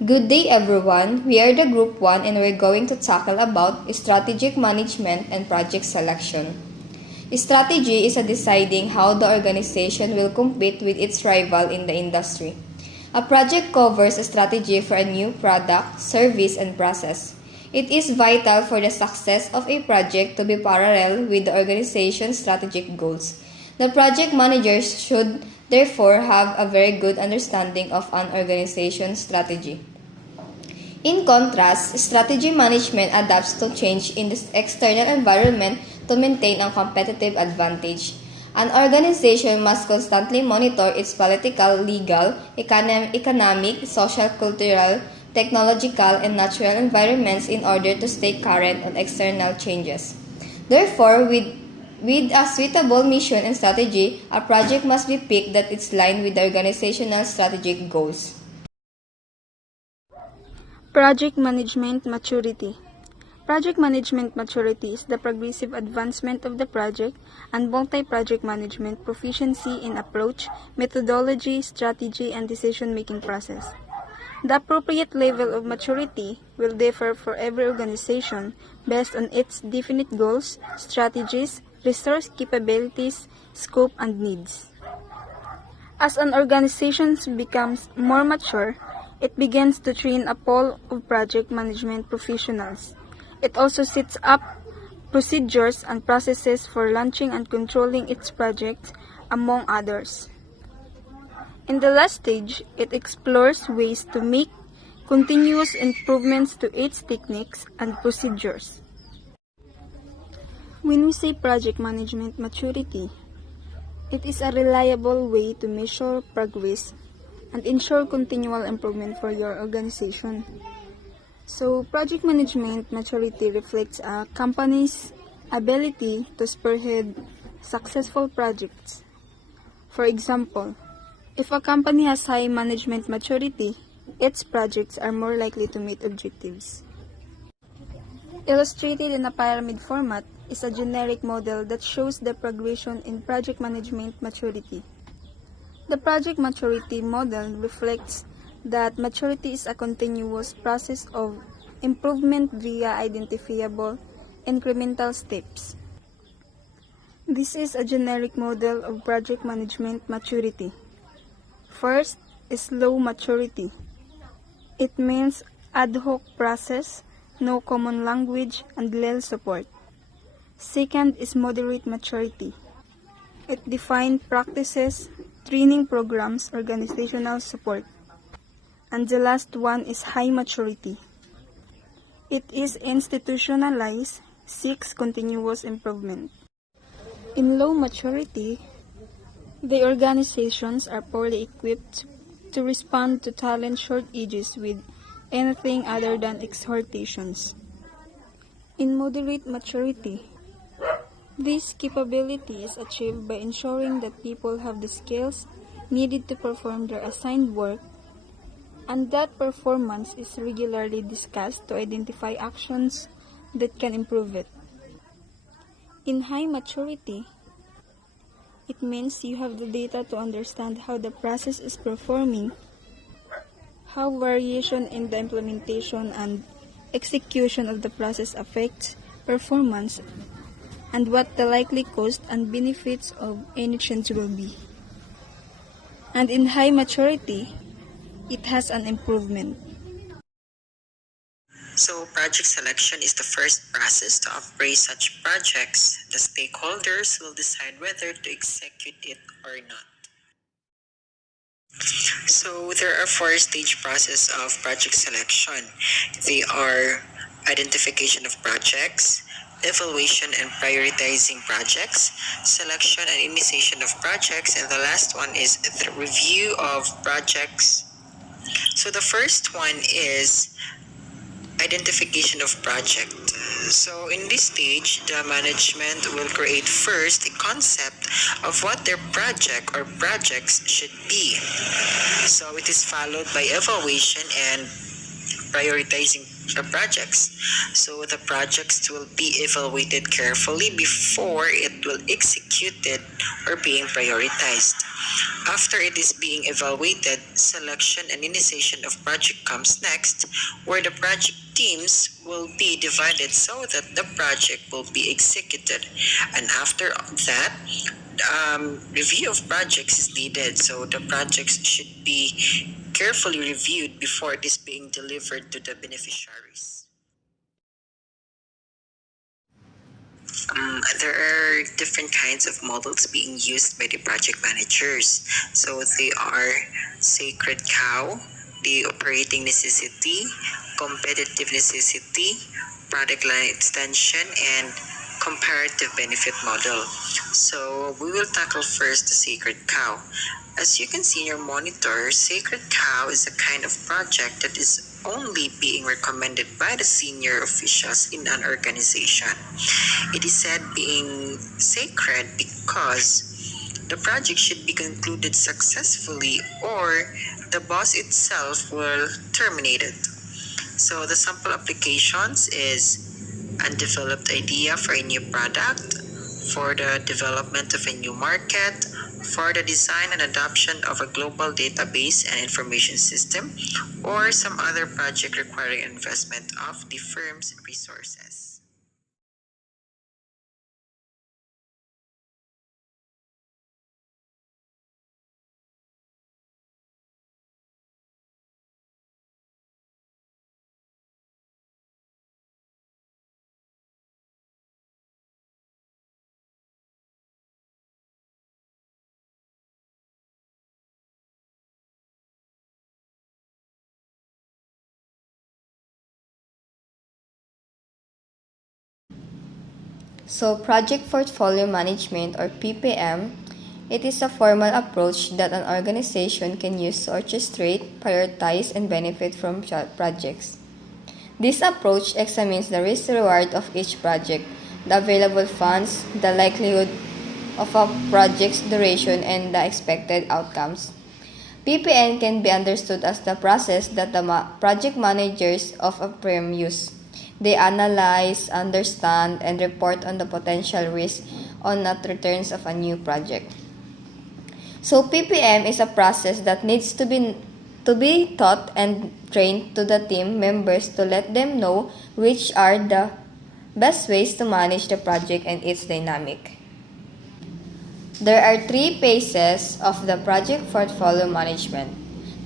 Good day everyone. We are the Group 1 and we're going to tackle about strategic management and project selection. Strategy is a deciding how the organization will compete with its rival in the industry. A project covers a strategy for a new product, service, and process. It is vital for the success of a project to be parallel with the organization's strategic goals. The project managers should therefore have a very good understanding of an organization's strategy. In contrast, strategy management adapts to change in the external environment to maintain a competitive advantage. An organization must constantly monitor its political, legal, economic, social, cultural, technological, and natural environments in order to stay current on external changes. Therefore, with a suitable mission and strategy, a project must be picked that is aligned with the organizational strategic goals. Project Management Maturity. Project management maturity is the progressive advancement of the project and multi-project management proficiency in approach, methodology, strategy, and decision-making process. The appropriate level of maturity will differ for every organization based on its definite goals, strategies, resource capabilities, scope, and needs. As an organization becomes more mature, it begins to train a pool of project management professionals. It also sets up procedures and processes for launching and controlling its projects, among others. In the last stage, it explores ways to make continuous improvements to its techniques and procedures. When we say project management maturity, it is a reliable way to measure progress and ensure continual improvement for your organization. So, project management maturity reflects a company's ability to spearhead successful projects. For example, if a company has high management maturity, its projects are more likely to meet objectives. Illustrated in a pyramid format is a generic model that shows the progression in project management maturity. The project maturity model reflects that maturity is a continuous process of improvement via identifiable incremental steps. This is a generic model of project management maturity. First is low maturity. It means ad hoc process, no common language, and little support. Second is moderate maturity. It defines practices, training programs, organizational support. And the last one is high maturity. It is institutionalized, seeks continuous improvement. In low maturity, the organizations are poorly equipped to respond to talent shortages with anything other than exhortations. In moderate maturity, this capability is achieved by ensuring that people have the skills needed to perform their assigned work, and that performance is regularly discussed to identify actions that can improve it. In high maturity, it means you have the data to understand how the process is performing, how variation in the implementation and execution of the process affects performance, and what the likely cost and benefits of any change will be. And in high maturity, it has an improvement. So, project selection is the first process to appraise such projects. The stakeholders will decide whether to execute it or not. So, there are four-stage process of project selection. They are identification of projects, evaluation and prioritizing projects, selection and initiation of projects, and the last one is the review of projects. So the first one is identification of project. So in this stage, the management will create first a concept of what their project or projects should be. So it is followed by evaluation and prioritizing the projects. So the projects will be evaluated carefully before it will executed or being prioritized. After it is being evaluated, selection and initiation of project comes next, where the project teams will be divided so that the project will be executed. And after that, review of projects is needed. So the projects should be carefully reviewed before it is being delivered to the beneficiaries. There are different kinds of models being used by the project managers. So they are sacred cow, the operating necessity, competitive necessity, product line extension, and comparative benefit model. So we will tackle first the sacred cow. As you can see in your monitor, sacred cow is a kind of project that is only being recommended by the senior officials in an organization. It is said being sacred because the project should be concluded successfully or the boss itself will terminate it. So the sample applications is undeveloped idea for a new product, for the development of a new market, for the design and adoption of a global database and information system, or some other project requiring investment of the firm's resources. So, project portfolio management or PPM, it is a formal approach that an organization can use to orchestrate, prioritize, and benefit from projects. This approach examines the risk-reward of each project, the available funds, the likelihood of a project's duration, and the expected outcomes. PPN can be understood as the process that the project managers of a firm use. They analyze, understand, and report on the potential risk on net returns of a new project. So PPM is a process that needs to be taught and trained to the team members to let them know which are the best ways to manage the project and its dynamic. There are three phases of the project portfolio management.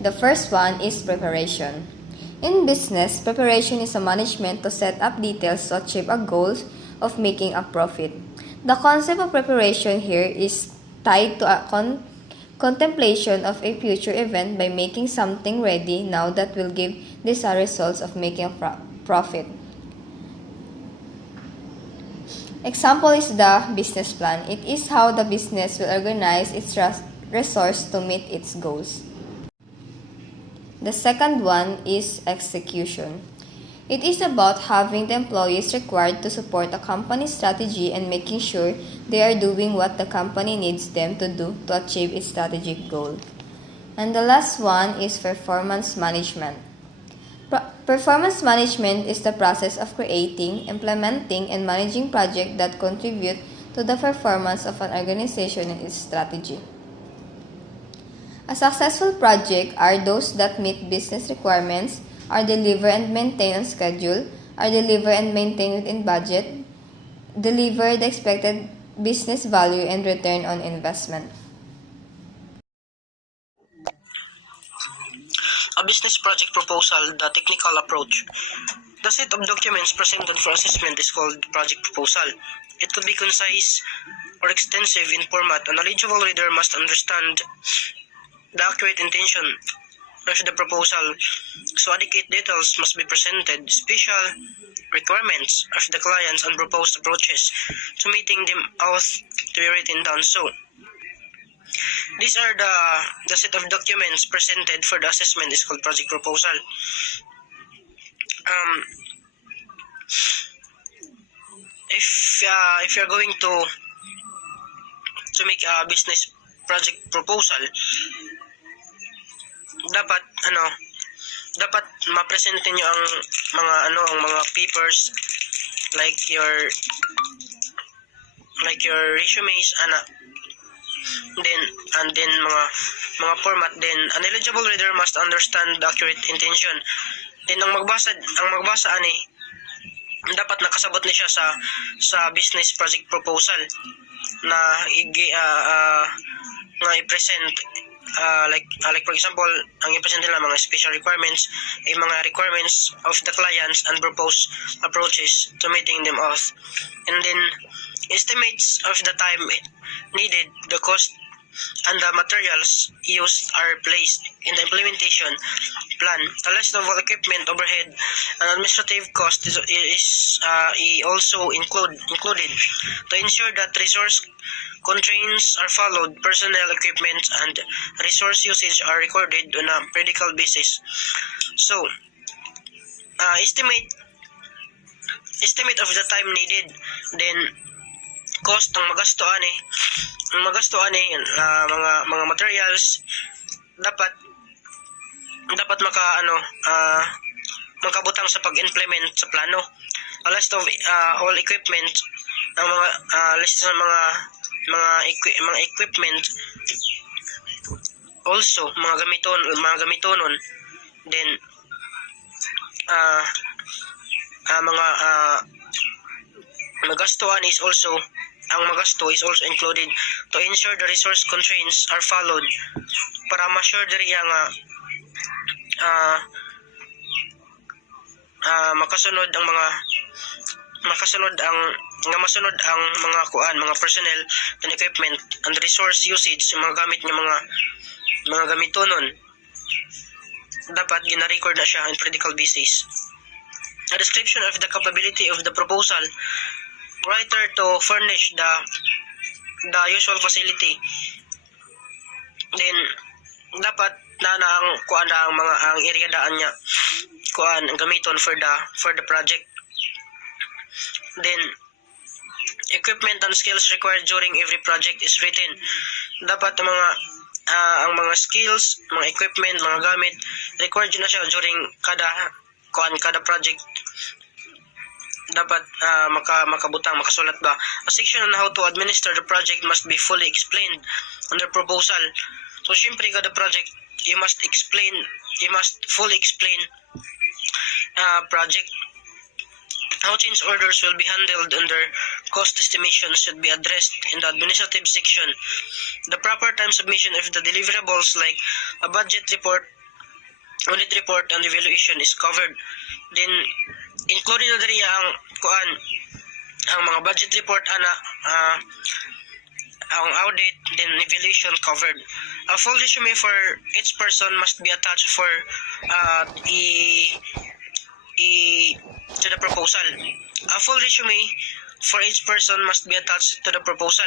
The first one is preparation. In business, preparation is a management to set up details to achieve a goal of making a profit. The concept of preparation here is tied to a contemplation of a future event by making something ready now that will give desired results of making a profit. Example is the business plan. It is how the business will organize its resources to meet its goals. The second one is execution. It is about having the employees required to support a company's strategy and making sure they are doing what the company needs them to do to achieve its strategic goal. And the last one is performance management. Performance management is the process of creating, implementing, and managing projects that contribute to the performance of an organization and its strategy. A successful project are those that meet business requirements, are delivered and maintained on schedule, are delivered and maintained within budget, deliver the expected business value and return on investment. A business project proposal, the technical approach. The set of documents presented for assessment is called project proposal. It could be concise or extensive in format. A knowledgeable reader must understand the accurate intention of the proposal, so adequate details must be presented, special requirements of the clients and proposed approaches to meeting them out to be written down. So, these are the set of documents presented for the assessment is called project proposal. If you're going to make a business project proposal, dapat dapat ma-present niyo ang mga papers like your resumes then mga format. Then an eligible reader must understand the accurate intention. Then ang magbasa ani dapat nakasabot ni siya sa business project proposal na nga i-present. Like for example, ang i-present nila mga special requirements, mga requirements of the clients and proposed approaches to meeting them off. And then estimates of the time needed, the cost, and the materials used are placed in the implementation plan. A list of all equipment, overhead, and administrative cost is also included to ensure that resource constraints are followed. Personnel, equipment, and resource usage are recorded on a periodical basis. So, estimate of the time needed, then cost ang magastuan mga materials dapat makabutang sa pag-implement sa plano. A list of all equipment, ang mga list ng mga equipment, also mga gamitonon, then magastuan is also included to ensure the resource constraints are followed para ma-sure diri nga masunod ang mga personnel and equipment and resource usage sa mga gamit ng mga gamitonon. Dapat gina-record na siya in periodical basis. A description of the capability of the proposal writer to furnish the usual facility. Then dapat na ang area daan niya ang gamiton for the project. Then equipment and skills required during every project is written. Dapat ang mga skills, mga equipment, mga gamit required na siya during kada project. Dapat makasulat ba. A section on how to administer the project must be fully explained under proposal. So syempre kada project you must fully explain project. How change orders will be handled under cost estimation should be addressed in the administrative section. The proper time submission of the deliverables like a budget report, audit report, and evaluation is covered. Then included na diri ang mga budget report ang audit, then evaluation covered. A full resume for each person must be attached for to the proposal. A full resume for each person must be attached to the proposal,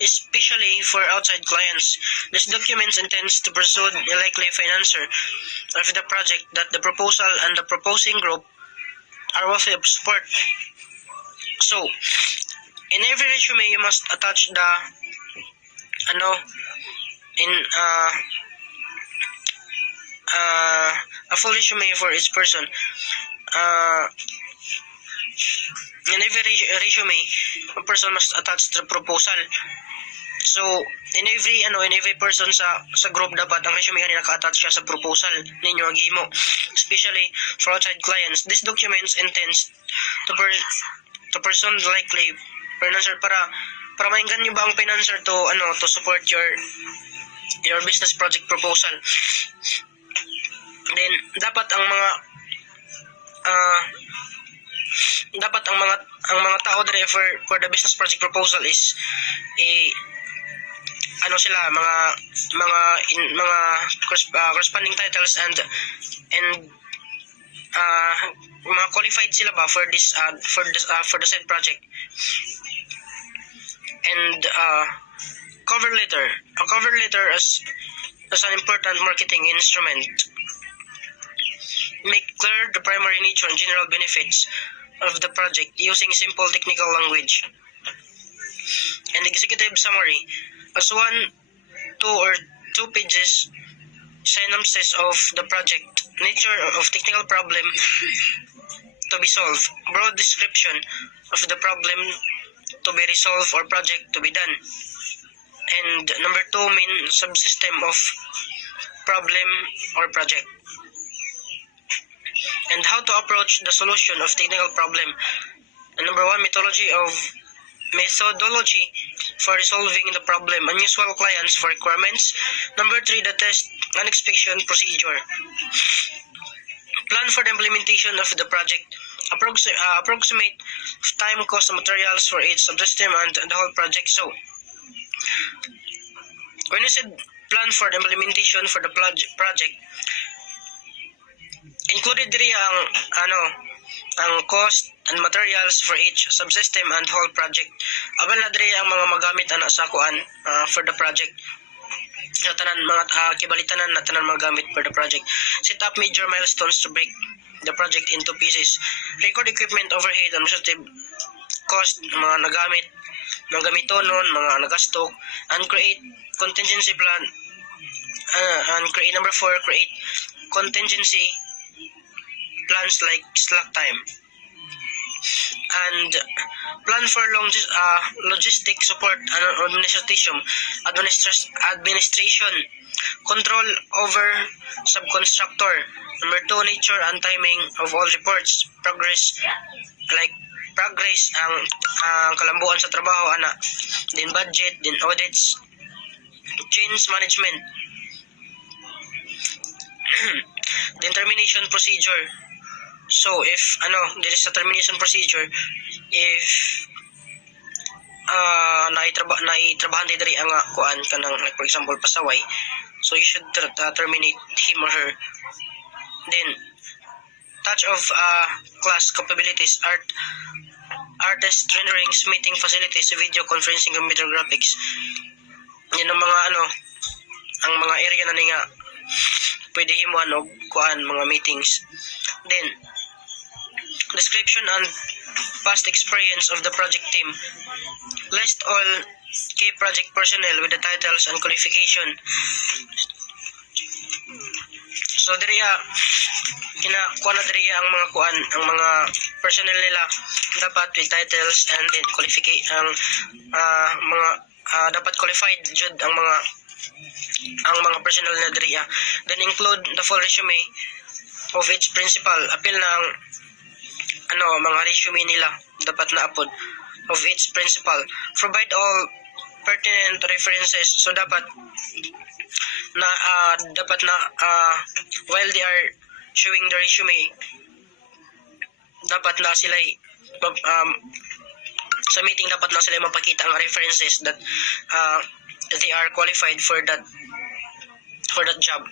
especially for outside clients. This document intends to pursue a likely financer of the project that the proposal and the proposing group are worthy of support. So, in every resume, you must attach a full resume for each person. In every resume, a person must attach the proposal. So, in every person sa group dapat ang resume ani naka-attach siya sa proposal ninyo ang gihimo, especially for outside clients. This document intends to person likely financer para mainggan niyo ba ang financer to support your business project proposal. Then dapat ang mga tao dire for the business project proposal is sila mga corresponding titles and mga qualified sila ba for the said project. And cover letter. A cover letter as an important marketing instrument. Make clear the primary nature and general benefits of the project using simple technical language. And executive summary. As 1, 2, or 2 pages synopsis of the project, nature of technical problem to be solved, broad description of the problem to be resolved or project to be done, and number 2, main subsystem of problem or project, and how to approach the solution of technical problem. And number 1, methodology for resolving the problem, unusual clients for requirements. Number 3, the test and inspection procedure. Plan for the implementation of the project. Approximate time, cost, and materials for each subsystem and the whole project. So, when you said plan for the implementation for the project, included rin ang cost and materials for each subsystem and whole project. Abal na diri ang mga magamit ana sa kuan for the project. Sa tanan mga kibalitanan na tanan magamit for the project. Set up major milestones to break the project into pieces. Record equipment overhead and administrative cost mga nagamit, mga gamitonon, mga nagasto, and create contingency plan. And create number 4, create contingency plans like slack time. And plan for logistic support and administration, control over subcontractor. Number 2, nature and timing of all reports, progress ang kalambuan sa trabaho ana, din budget, din audits, change management, then termination procedure. So if there is a termination procedure, if naitrabahan diri ang kuan kanang like for example pasaway, so you should terminate him or her. Then touch of class capabilities, artist renderings, meeting facilities, video conferencing, computer graphics. Yan ang mga ang mga area na nga pwede himuan og kuan mga meetings. Then description and past experience of the project team. List all key project personnel with the titles and qualification. So diriya kuan na diriya ang mga personnel nila dapat with titles and then qualification mga dapat qualified jud ang mga personnel na diriya. Then include the full resume of each principal. Apil na ang mga resume nila dapat na upload of each principal. Provide all pertinent references. So dapat na while they are showing the resume, dapat na sila sa meeting dapat na sila mapakita ang references that they are qualified for that job.